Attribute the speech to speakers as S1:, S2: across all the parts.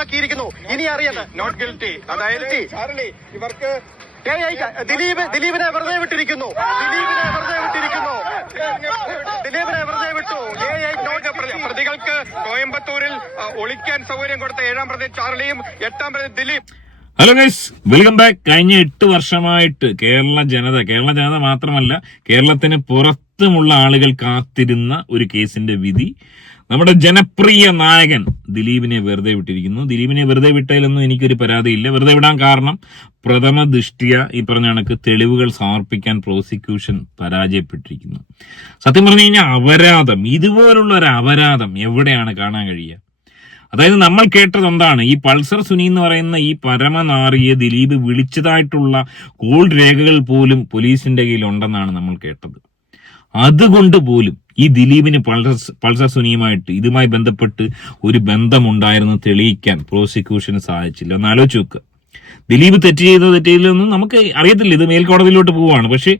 S1: വ്യക്തമാക്കിയിരിക്കുന്നു. ഇനി അറിയാം.
S2: Not guilty അതായത്. ചാർലി ഇവർക്ക്
S1: ദിലീപ് ദിലീപിനെ വെറുതെ വിട്ടിരിക്കുന്നു. ദിലീപിനെ വെറുതെ വിട്ടിരിക്കുന്നു. ദിലീപിനെ വെറുതെ വിട്ടു.
S2: പ്രതികൾക്ക് കോയമ്പത്തൂരിൽ ഒളിക്കാൻ സൗകര്യം കൊടുത്ത ഏഴാം പ്രതി ചാർലിയും എട്ടാം പ്രതി Dileep.
S3: Hello guys welcome back കഴിഞ്ഞ എട്ട് വർഷമായിട്ട് കേരള ജനത കേരള ജനത മാത്രമല്ല കേരളത്തിന് പുറത്തുമുള്ള ആളുകൾ കാത്തിരുന്ന ഒരു കേസിന്റെ വിധി. നമ്മുടെ ജനപ്രിയ നായകൻ ദിലീപിനെ വെറുതെ വിട്ടിരിക്കുന്നു. ദിലീപിനെ വെറുതെ വിട്ടതിലൊന്നും എനിക്കൊരു പരാതിയില്ല. വെറുതെ വിടാൻ കാരണം പ്രഥമ ദൃഷ്ടിയ ഈ പറഞ്ഞ കണക്ക് തെളിവുകൾ സമർപ്പിക്കാൻ പ്രോസിക്യൂഷൻ പരാജയപ്പെട്ടിരിക്കുന്നു. സത്യം പറഞ്ഞു കഴിഞ്ഞാൽ അപരാധം ഇതുപോലുള്ള ഒരു അപരാധം എവിടെയാണ് കാണാൻ കഴിയുക? അതായത് നമ്മൾ കേട്ടത് എന്താണ്? ഈ പൾസർ സുനി എന്ന് പറയുന്ന ഈ പരമനാറിയെ ദിലീപ് വിളിച്ചതായിട്ടുള്ള കോൾ രേഖകൾ പോലും പോലീസിന്റെ കയ്യിൽ ഉണ്ടെന്നാണ് നമ്മൾ കേട്ടത്. അതുകൊണ്ട് പോലും ഈ ദിലീപിന് പൾസർ പൾസർ സുനിയുമായിട്ട് ഇതുമായി ബന്ധപ്പെട്ട് ഒരു ബന്ധമുണ്ടായിരുന്നു തെളിയിക്കാൻ പ്രോസിക്യൂഷന് സാധിച്ചില്ല. ഒന്ന് ആലോചിച്ച് നോക്കുക ദിലീപ് തെറ്റ് ചെയ്ത തെറ്റ് ചെയ്തില്ലെന്നും നമുക്ക് അറിയത്തില്ല. ഇത് മേൽക്കോടതിയിലോട്ട് പോവുകയാണ്. പക്ഷേ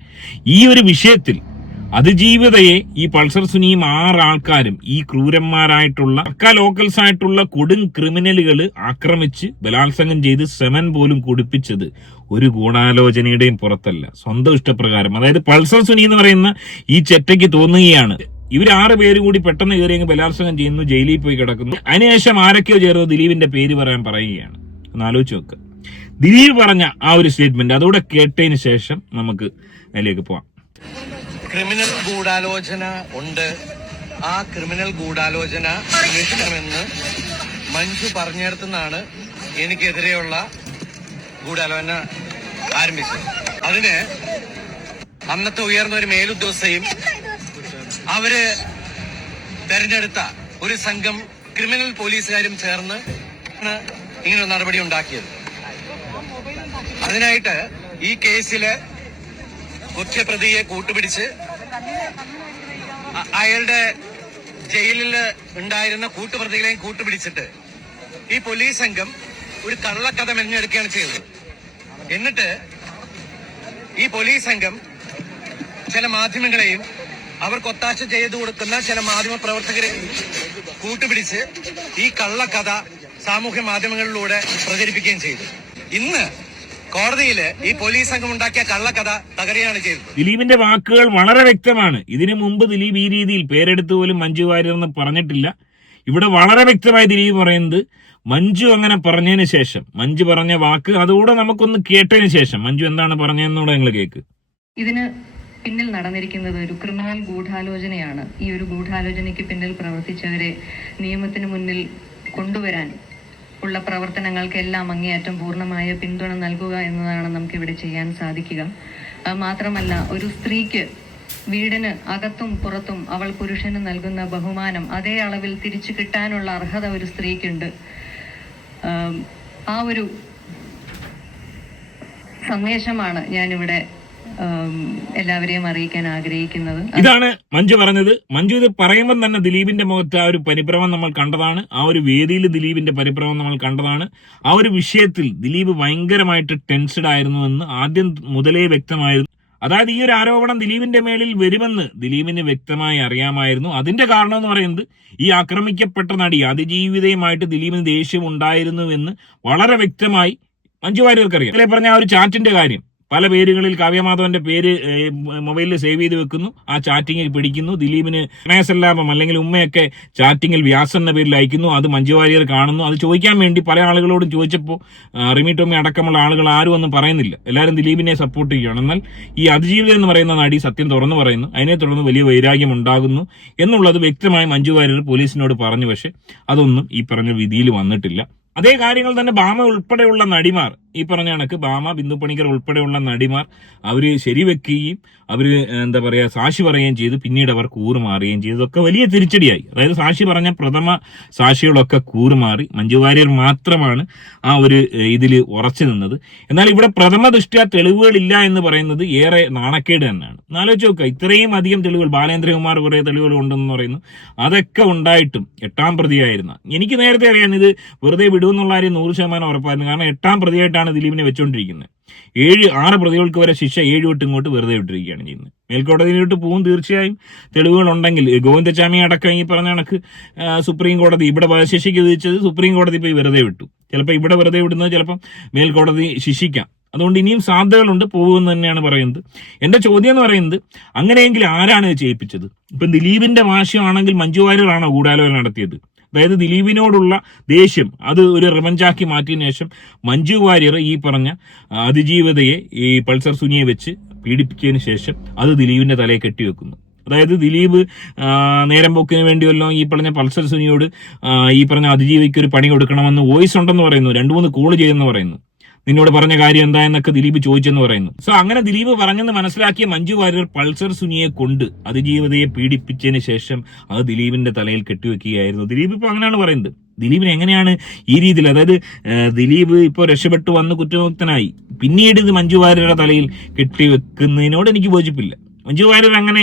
S3: ഈ ഒരു വിഷയത്തിൽ അതിജീവിതയെ ഈ പൾസർ സുനിയും ആറ് ഈ ക്രൂരന്മാരായിട്ടുള്ള അക്ക ലോക്കൽസ് ആയിട്ടുള്ള കൊടും ക്രിമിനലുകൾ ആക്രമിച്ച് ബലാത്സംഗം ചെയ്ത് സെമൻ പോലും കുടിപ്പിച്ചത് ഒരു ഗൂഢാലോചനയുടെയും പുറത്തല്ല. സ്വന്തം ഇഷ്ടപ്രകാരം. അതായത് പൾസർ സുനി എന്ന് പറയുന്ന ഈ ചെറ്റയ്ക്ക് തോന്നുകയാണ്. ഇവർ ആറ് പേര് കൂടി പെട്ടെന്ന് കയറി അങ്ങ് ബലാത്സംഗം ചെയ്യുന്നു ജയിലിൽ പോയി കിടക്കുന്നു. അതിനുശേഷം ആരൊക്കെയോ ചേർന്ന് ദിലീപിന്റെ പേര് പറയാൻ പറയുകയാണ്. ഒന്ന് ആലോചിച്ച് നോക്കുക ദിലീപ് പറഞ്ഞ ആ ഒരു സ്റ്റേറ്റ്മെന്റ് അതോടെ കേട്ടതിന് ശേഷം നമുക്ക് അതിലേക്ക് പോവാം.
S4: ക്രിമിനൽ ഗൂഢാലോചന ഉണ്ട്. ആ ക്രിമിനൽ ഗൂഢാലോചന അന്വേഷിക്കണമെന്ന് മഞ്ജു പറഞ്ഞിടത്തുനിന്നാണ് എനിക്കെതിരെയുള്ള ഗൂഢാലോചന ആരംഭിച്ചത്. അതിന് അന്നത്തെ ഉയർന്ന ഒരു മേലുദ്യോഗസ്ഥയും അവർ തെരഞ്ഞെടുത്ത ഒരു സംഘം ക്രിമിനൽ പോലീസുകാരും ചേർന്ന് ഇങ്ങനെ നടപടി ഉണ്ടാക്കിയത്. അതിനായിട്ട് ഈ കേസിൽ മുഖ്യപ്രതിയെ കൂട്ടുപിടിച്ച് അയാളുടെ ജയിലിൽ ഉണ്ടായിരുന്ന കൂട്ടുപ്രതികളെയും കൂട്ടുപിടിച്ചിട്ട് ഈ പോലീസ് സംഘം ഒരു കള്ളക്കഥ മെഞ്ഞെടുക്കുകയാണ് ചെയ്തത്. എന്നിട്ട് ഈ പോലീസ് സംഘം ചില മാധ്യമങ്ങളെയും അവർക്ക് ഒത്താശ ചെയ്തു കൊടുക്കുന്ന ചില മാധ്യമ പ്രവർത്തകരെ കൂട്ടുപിടിച്ച് ഈ കള്ളക്കഥ സാമൂഹ്യ മാധ്യമങ്ങളിലൂടെ പ്രചരിപ്പിക്കുകയും ചെയ്തു. ഇന്ന് കോടതിയിൽ ഈ പോലീസ് സംഘം ഉണ്ടാക്കിയ കള്ളക്കഥ തകരുകയാണ് ചെയ്തത്.
S3: ദിലീപിന്റെ വാക്കുകൾ വളരെ വ്യക്തമാണ്. ഇതിനു മുമ്പ് ദിലീപ് ഈ രീതിയിൽ പേരെടുത്തു പോലും മഞ്ജു വാര്യർ എന്ന് പറഞ്ഞിട്ടില്ല. ഇവിടെ വളരെ വ്യക്തമായി ദിലീപ് പറയുന്നത് മഞ്ജു അങ്ങനെ പറഞ്ഞതിന് ശേഷം മഞ്ജു പറഞ്ഞ വാക്ക് അതുകൂടെ നമുക്കൊന്ന് കേട്ടതിന് ശേഷം. മഞ്ജു എന്താണ് പറഞ്ഞതെന്നൂടെ നിങ്ങൾ കേക്ക്.
S5: ഇതിന് പിന്നിൽ നടന്നിരിക്കുന്നത് ഒരു ക്രിമിനൽ ഗൂഢാലോചനയാണ്. ഈ ഒരു ഗൂഢാലോചനയ്ക്ക് പിന്നിൽ പ്രവർത്തിച്ചവരെ നിയമത്തിന് മുന്നിൽ കൊണ്ടുവരാൻ ഉള്ള പ്രവർത്തനങ്ങൾക്കെല്ലാം അങ്ങേയറ്റം പൂർണമായ പിന്തുണ നൽകുക എന്നതാണ് നമുക്ക് ഇവിടെ ചെയ്യാൻ സാധിക്കുക. മാത്രമല്ല ഒരു സ്ത്രീക്ക് വീടിന് അകത്തും പുറത്തും അവൾ പുരുഷന് നൽകുന്ന ബഹുമാനം അതേ അളവിൽ തിരിച്ചു കിട്ടാനുള്ള അർഹത ഒരു സ്ത്രീക്കുണ്ട്. ആം, ഒരു സന്ദേശമാണ് ഞാനിവിടെ എല്ലാവരെയും അറിയിക്കാൻ ആഗ്രഹിക്കുന്നത്.
S3: ഇതാണ് മഞ്ജു പറഞ്ഞത്. മഞ്ജു ഇത് പറയുമ്പോൾ തന്നെ ദിലീപിന്റെ മുഖത്ത് ആ ഒരു പരിഭ്രമം നമ്മൾ കണ്ടതാണ്. ആ ഒരു വേദിയിൽ ദിലീപിന്റെ പരിഭ്രമം നമ്മൾ കണ്ടതാണ്. ആ ഒരു വിഷയത്തിൽ ദിലീപ് ഭയങ്കരമായിട്ട് ടെൻസ്ഡ് ആയിരുന്നു എന്ന് ആദ്യം മുതലേ വ്യക്തമായിരുന്നു. അതായത് ഈ ഒരു ആരോപണം ദിലീപിന്റെ മേളിൽ വരുമെന്ന് ദിലീപിന് വ്യക്തമായി അറിയാമായിരുന്നു. അതിന്റെ കാരണം എന്ന് പറയുന്നത് ഈ ആക്രമിക്കപ്പെട്ട നടി അതിജീവിതയുമായിട്ട് ദിലീപിന് ദേഷ്യം ഉണ്ടായിരുന്നു എന്ന് വളരെ വ്യക്തമായി മഞ്ജു വാര്യർക്കറിയാം. അല്ലെ പറഞ്ഞ ആ ഒരു ചാറ്റിന്റെ കാര്യം. പല പേരുകളിൽ കാവ്യമാധവന്റെ പേര് മൊബൈലിൽ സേവ് ചെയ്ത് വെക്കുന്നു. ആ ചാറ്റിങ്ങിൽ പിടിക്കുന്നു. ദിലീപിന് പ്രണയസല്ലാപം അല്ലെങ്കിൽ ഉമ്മയൊക്കെ ചാറ്റിങ്ങിൽ വ്യാസ എന്ന പേരിൽ അയക്കുന്നു. അത് മഞ്ജു വാര്യർ കാണുന്നു. അത് ചോദിക്കാൻ വേണ്ടി പല ആളുകളോടും ചോദിച്ചപ്പോൾ റിമി ടോമി അടക്കമുള്ള ആളുകൾ ആരും ഒന്നും പറയുന്നില്ല. എല്ലാവരും ദിലീപിനെ സപ്പോർട്ട് ചെയ്യുകയാണ്. എന്നാൽ ഈ അതിജീവിതം എന്ന് പറയുന്ന നടി സത്യം തുറന്നു പറയുന്നു. അതിനെ തുടർന്ന് വലിയ വൈരാഗ്യം ഉണ്ടാകുന്നു എന്നുള്ളത് വ്യക്തമായി മഞ്ജു വാര്യർ പോലീസിനോട് പറഞ്ഞു. പക്ഷേ അതൊന്നും ഈ പറഞ്ഞ വിധിയിൽ വന്നിട്ടില്ല. അതേ കാര്യങ്ങൾ തന്നെ ബാമ ഉൾപ്പെടെയുള്ള നടിമാർ ഈ പറഞ്ഞ കണക്ക് ബാമ ബിന്ദു പണിക്കർ ഉൾപ്പെടെയുള്ള നടിമാർ അവർ ശരിവെക്കുകയും അവർ എന്താ പറയുക സാക്ഷി പറയുകയും ചെയ്തു. പിന്നീട് അവർ കൂറുമാറുകയും ചെയ്തു. ഇതൊക്കെ വലിയ തിരിച്ചടിയായി. അതായത് സാക്ഷി പറഞ്ഞ പ്രഥമ സാക്ഷികളൊക്കെ കൂറുമാറി. മഞ്ജു വാര്യർ മാത്രമാണ് ആ ഒരു ഇതിൽ ഉറച്ചു നിന്നത്. എന്നാൽ ഇവിടെ പ്രഥമ ദൃഷ്ട്യാ തെളിവുകളില്ല എന്ന് പറയുന്നത് ഏറെ നാണക്കേട് തന്നെയാണ്. എന്നാലോചിച്ച് നോക്കുക ഇത്രയും അധികം തെളിവുകൾ ബാലേന്ദ്രകുമാർ കുറെ തെളിവുകൾ ഉണ്ടെന്ന് പറയുന്നു. അതൊക്കെ ഉണ്ടായിട്ടും എട്ടാം പ്രതിയായിരുന്ന എനിക്ക് നേരത്തെ അറിയാൻ ഇത് വെറുതെ വിടുമെന്നുള്ള കാര്യം നൂറ് ശതമാനം ഉറപ്പായിരുന്നു. കാരണം എട്ടാം പ്രതിയായിട്ടാണ് ദിലീപിനെ വെച്ചുകൊണ്ടിരിക്കുന്നത് ഏഴ് ആറ് പ്രതികൾക്ക് വരെ ശിക്ഷ ഏഴ് വട്ടം ഇങ്ങോട്ട് വെറുതെ വിട്ടിരിക്കുകയാണ് ചെയ്യുന്നത് മേൽക്കോടതിയിലോട്ട് പോകും തീർച്ചയായും. തെളിവുകൾ ഉണ്ടെങ്കിൽ ഗോവിന്ദചാമി അടക്കം ഈ പറഞ്ഞ കണക്ക് സുപ്രീം കോടതി ഇവിടെ വധശിക്ഷയ്ക്ക് വിധിച്ചത് സുപ്രീം കോടതി പോയി വെറുതെ വിട്ടു. ചിലപ്പോൾ ഇവിടെ വെറുതെ വിടുന്നത് ചിലപ്പം മേൽക്കോടതി ശിക്ഷിക്കാം. അതുകൊണ്ട് ഇനിയും സാധ്യതകളുണ്ട് പോകുമെന്ന് തന്നെയാണ് പറയുന്നത്. എന്റെ ചോദ്യം എന്ന് പറയുന്നത് അങ്ങനെയെങ്കിൽ ആരാണ് ചെയ്യിപ്പിച്ചത്? ഇപ്പം ദിലീപിന്റെ വാശിയാണെങ്കിൽ മഞ്ജു വാര്യറാണോ ഗൂഢാലോചന നടത്തിയത്? അതായത് ദിലീപിനോടുള്ള ദേഷ്യം അത് ഒരു റിവഞ്ചാക്കി മാറ്റിയതിനു ശേഷം മഞ്ജു വാര്യർ ഈ പറഞ്ഞ അതിജീവിതയെ ഈ പൾസർ സുനിയെ വെച്ച് പീഡിപ്പിച്ചതിന് ശേഷം അത് ദിലീപിന്റെ തലയെ കെട്ടിവെക്കുന്നു. അതായത് ദിലീപ് നേരം പോക്കിന് വേണ്ടിയല്ലോ ഈ പറഞ്ഞ പൾസർ സുനിയോട് ഈ പറഞ്ഞ അതിജീവിക്ക് ഒരു പണി കൊടുക്കണമെന്ന് വോയിസ് ഉണ്ടെന്ന് പറയുന്നു രണ്ടു മൂന്ന് കോൾ ചെയ്തെന്ന് പറയുന്നു. നിന്നോട് പറഞ്ഞ കാര്യം എന്താ എന്നൊക്കെ ദിലീപ് ചോദിച്ചെന്ന് പറയുന്നു. സോ അങ്ങനെ ദിലീപ് പറഞ്ഞെന്ന് മനസ്സിലാക്കിയ മഞ്ജു വാര്യർ പൾസർ സുനിയെ കൊണ്ട് അതിജീവിതയെ പീഡിപ്പിച്ചതിന് ശേഷം അത് ദിലീപിന്റെ തലയിൽ കെട്ടിവെക്കുകയായിരുന്നു. ദിലീപ് ഇപ്പൊ അങ്ങനെയാണ് പറയുന്നത്. ദിലീപിന് എങ്ങനെയാണ് ഈ രീതിയിൽ അതായത് ദിലീപ് ഇപ്പോൾ രക്ഷപ്പെട്ടു വന്ന് കുറ്റമുക്തനായി പിന്നീട് ഇത് മഞ്ജു വാര്യരുടെ തലയിൽ കെട്ടിവെക്കുന്നതിനോട് എനിക്ക് യോജിപ്പില്ല. മഞ്ജു വാര്യർ അങ്ങനെ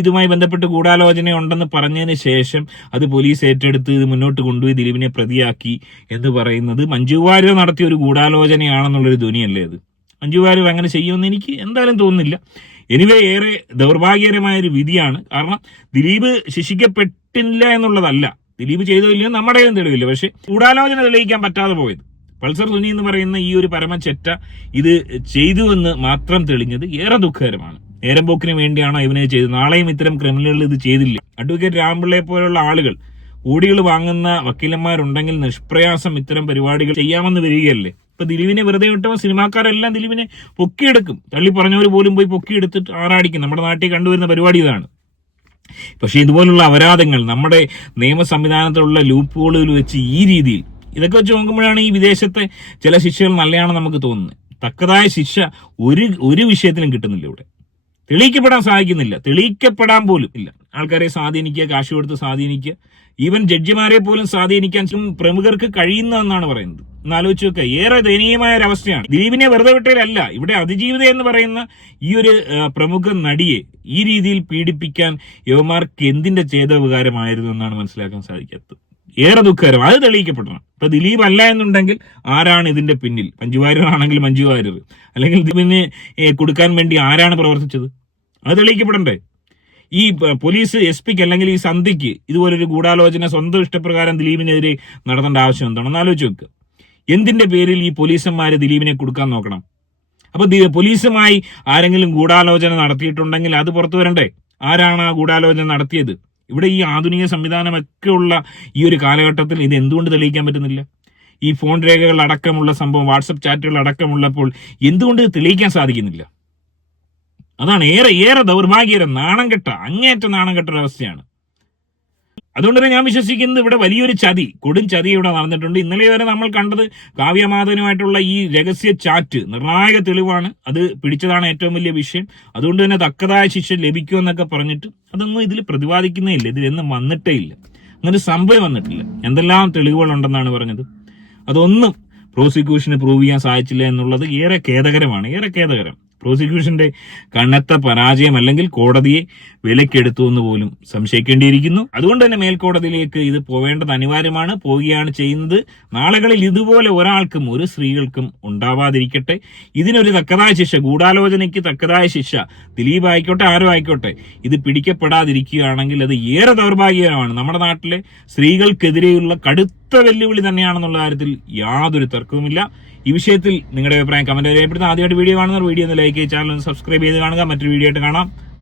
S3: ഇതുമായി ബന്ധപ്പെട്ട് ഗൂഢാലോചന ഉണ്ടെന്ന് പറഞ്ഞതിന് ശേഷം അത് പോലീസ് ഏറ്റെടുത്ത് ഇത് മുന്നോട്ട് കൊണ്ടുപോയി ദിലീപിനെ പ്രതിയാക്കി എന്ന് പറയുന്നത് മഞ്ജു വാര്യർ നടത്തിയ ഒരു ഗൂഢാലോചനയാണെന്നുള്ളൊരു ധ്വനിയല്ലേ അത്? മഞ്ജു വാര്യർ അങ്ങനെ ചെയ്യുമെന്ന് എനിക്ക് എന്തായാലും തോന്നുന്നില്ല. എനിവേ ഏറെ ദൗർഭാഗ്യകരമായ ഒരു വിധിയാണ്. കാരണം ദിലീപ് ശിക്ഷിക്കപ്പെട്ടില്ല എന്നുള്ളതല്ല. ദിലീപ് ചെയ്തോ ഇല്ലയോ നമ്മുടെ കയ്യിലും തെളിവില്ല. പക്ഷെ ഗൂഢാലോചന തെളിയിക്കാൻ പറ്റാതെ പോയത്. പൾസർ സുനി എന്ന് പറയുന്ന ഈ ഒരു പരമചെറ്റ ഇത് ചെയ്തുവെന്ന് മാത്രം തെളിഞ്ഞത് ഏറെ ദുഃഖകരമാണ്. നേരം വേണ്ടിയാണ് വേണ്ടിയാണോ ഇവനെ ചെയ്തത്? നാളെയും ഇത്തരം ക്രിമിനലുകൾ ഇത് ചെയ്തില്ല? അഡ്വക്കേറ്റ് രാംപിള്ളയെ പോലുള്ള ആളുകൾ കോടികൾ വാങ്ങുന്ന വക്കീലന്മാരുണ്ടെങ്കിൽ നിഷ്പ്രയാസം ഇത്തരം പരിപാടികൾ ചെയ്യാമെന്ന് വരികയല്ലേ? ഇപ്പൊ ദിലീപിനെ വെറുതെ വിട്ടവ സിനിമാക്കാരെല്ലാം ദിലീപിനെ പൊക്കിയെടുക്കും. തള്ളി പറഞ്ഞവർ പോലും പോയി പൊക്കിയെടുത്തിട്ട് ആറാടിക്കും. നമ്മുടെ നാട്ടിൽ കണ്ടുവരുന്ന പരിപാടി ഇതാണ്. പക്ഷെ ഇതുപോലുള്ള അപരാധങ്ങൾ നമ്മുടെ നിയമ സംവിധാനത്തിലുള്ള ലൂപ്പുകളിൽ വെച്ച് ഈ രീതിയിൽ ഇതൊക്കെ വെച്ച് നോക്കുമ്പോഴാണ് ഈ വിദേശത്തെ ചില ശിക്ഷകൾ നല്ലതാണെന്ന് നമുക്ക് തോന്നുന്നത്. തക്കതായ ശിക്ഷ ഒരു ഒരു വിഷയത്തിലും കിട്ടുന്നില്ല ഇവിടെ. തെളിയിക്കപ്പെടാൻ സാധിക്കുന്നില്ല. തെളിയിക്കപ്പെടാൻ പോലും ഇല്ല. ആൾക്കാരെ സ്വാധീനിക്കുക കാശ് കൊടുത്ത് സ്വാധീനിക്കുക. ഈവൻ ജഡ്ജിമാരെ പോലും സ്വാധീനിക്കാൻ പ്രമുഖർക്ക് കഴിയുന്നതെന്നാണ് പറയുന്നത്. എന്ന് ആലോചിച്ച് നോക്കുക ഏറെ ദയനീയമായ ഒരു അവസ്ഥയാണ്. ദിലീപിനെ വെറുതെ വിട്ടതിലല്ല ഇവിടെ അതിജീവിത എന്ന് പറയുന്ന ഈ ഒരു പ്രമുഖ നടിയെ ഈ രീതിയിൽ പീഡിപ്പിക്കാൻ യുവമാർക്ക് എന്തിന്റെ ചേതോപകാരമായിരുന്നു എന്നാണ് മനസ്സിലാക്കാൻ സാധിക്കാത്തത്. ഏറെ ദുഃഖകരം അത് തെളിയിക്കപ്പെടണം. ഇപ്പൊ ദിലീപ് അല്ല എന്നുണ്ടെങ്കിൽ ആരാണ് ഇതിന്റെ പിന്നിൽ? മഞ്ജു വാര്യർ ആണെങ്കിൽ മഞ്ജു വാര്യർ അല്ലെങ്കിൽ ദിലീപിന് കൊടുക്കാൻ വേണ്ടി ആരാണ് പ്രവർത്തിച്ചത്? അത് തെളിയിക്കപ്പെടണ്ടേ? ഈ പോലീസ് എസ് പിക്ക് അല്ലെങ്കിൽ ഈ സന്ധിക്ക് ഇതുപോലൊരു ഗൂഢാലോചന സ്വന്തം ഇഷ്ടപ്രകാരം ദിലീപിനെതിരെ നടത്തേണ്ട ആവശ്യം എന്താണെന്ന് ആലോചിച്ച് വെക്കുക എന്തിന്റെ പേരിൽ ഈ പോലീസന്മാർ ദിലീപിനെ കൊടുക്കാൻ നോക്കണം? അപ്പൊ പോലീസുമായി ആരെങ്കിലും ഗൂഢാലോചന നടത്തിയിട്ടുണ്ടെങ്കിൽ അത് പുറത്തു വരണ്ടേ? ആരാണ് ആ ഗൂഢാലോചന നടത്തിയത്? ഇവിടെ ഈ ആധുനിക സംവിധാനമൊക്കെ ഉള്ള ഈ ഒരു കാലഘട്ടത്തിൽ ഇത് എന്തുകൊണ്ട് തെളിയിക്കാൻ പറ്റുന്നില്ല? ഈ ഫോൺ രേഖകൾ അടക്കമുള്ള സംഭവം വാട്സപ്പ് ചാറ്റുകൾ അടക്കമുള്ളപ്പോൾ എന്തുകൊണ്ട് തെളിയിക്കാൻ സാധിക്കുന്നില്ല? അതാണ് ഏറെ ഏറെ ദൗർഭാഗ്യകരം നാണം കെട്ട അങ്ങേറ്റ നാണം കെട്ട ഒരവസ്ഥയാണ് അതുകൊണ്ട് തന്നെ ഞാൻ വിശ്വസിക്കുന്നത് ഇവിടെ വലിയൊരു ചതി കൊടും ചതി ഇവിടെ നടന്നിട്ടുണ്ട്. ഇന്നലെ വരെ നമ്മൾ കണ്ടത് കാവ്യമാധവനുമായിട്ടുള്ള ഈ രഹസ്യ ചാറ്റ് നിർണായക തെളിവാണ്. അത് പിടിച്ചതാണ് ഏറ്റവും വലിയ വിഷയം. അതുകൊണ്ട് തന്നെ തക്കതായ ശിക്ഷ ലഭിക്കുമെന്നൊക്കെ പറഞ്ഞിട്ട് അതൊന്നും ഇതിൽ പ്രതിപാദിക്കുന്നേ ഇല്ല ഇതിലൊന്നും വന്നിട്ടേ ഇല്ല. അങ്ങനെ സംഭവം വന്നിട്ടില്ല. എന്തെല്ലാം തെളിവുകളുണ്ടെന്നാണ് പറഞ്ഞത്. അതൊന്നും പ്രോസിക്യൂഷന് പ്രൂവ് ചെയ്യാൻ സാധിച്ചില്ല എന്നുള്ളത് ഏറെ ഖേദകരമാണ്. ഏറെ ഖേദകരം. പ്രോസിക്യൂഷന്റെ കനത്ത പരാജയം അല്ലെങ്കിൽ കോടതിയെ വിലക്കെടുത്തു എന്ന് പോലും സംശയിക്കേണ്ടിയിരിക്കുന്നു. അതുകൊണ്ട് തന്നെ മേൽക്കോടതിയിലേക്ക് ഇത് പോവേണ്ടത് അനിവാര്യമാണ്. പോവുകയാണ് ചെയ്യുന്നത്. നാളുകളിൽ ഇതുപോലെ ഒരാൾക്കും ഒരു സ്ത്രീകൾക്കും ഉണ്ടാവാതിരിക്കട്ടെ. ഇതിനൊരു തക്കതായ ശിക്ഷ ഗൂഢാലോചനയ്ക്ക് തക്കതായ ശിക്ഷ. ദിലീപ് ആയിക്കോട്ടെ ആരും ആയിക്കോട്ടെ ഇത് പിടിക്കപ്പെടാതിരിക്കുകയാണെങ്കിൽ അത് ഏറെ ദൗർഭാഗ്യകരമാണ്. നമ്മുടെ നാട്ടിലെ സ്ത്രീകൾക്കെതിരെയുള്ള കടുത്ത വെല്ലുവിളി തന്നെയാണെന്നുള്ള കാര്യത്തിൽ യാതൊരു തർക്കവുമില്ല. ഈ വിഷയത്തിൽ നിങ്ങളുടെ അഭിപ്രായം കമന്റ് രേഖപ്പെടുത്താൻ ആദ്യമായിട്ട് വീഡിയോ കാണുന്നവർ വീഡിയോ ഒന്ന് ലൈക്ക് ചെയ്ത് ചാനൽ ഒന്ന് സബ്സ്ക്രൈബ് ചെയ്ത് കാണുക. മറ്റൊരു വീഡിയോ ആയിട്ട് കാണാം.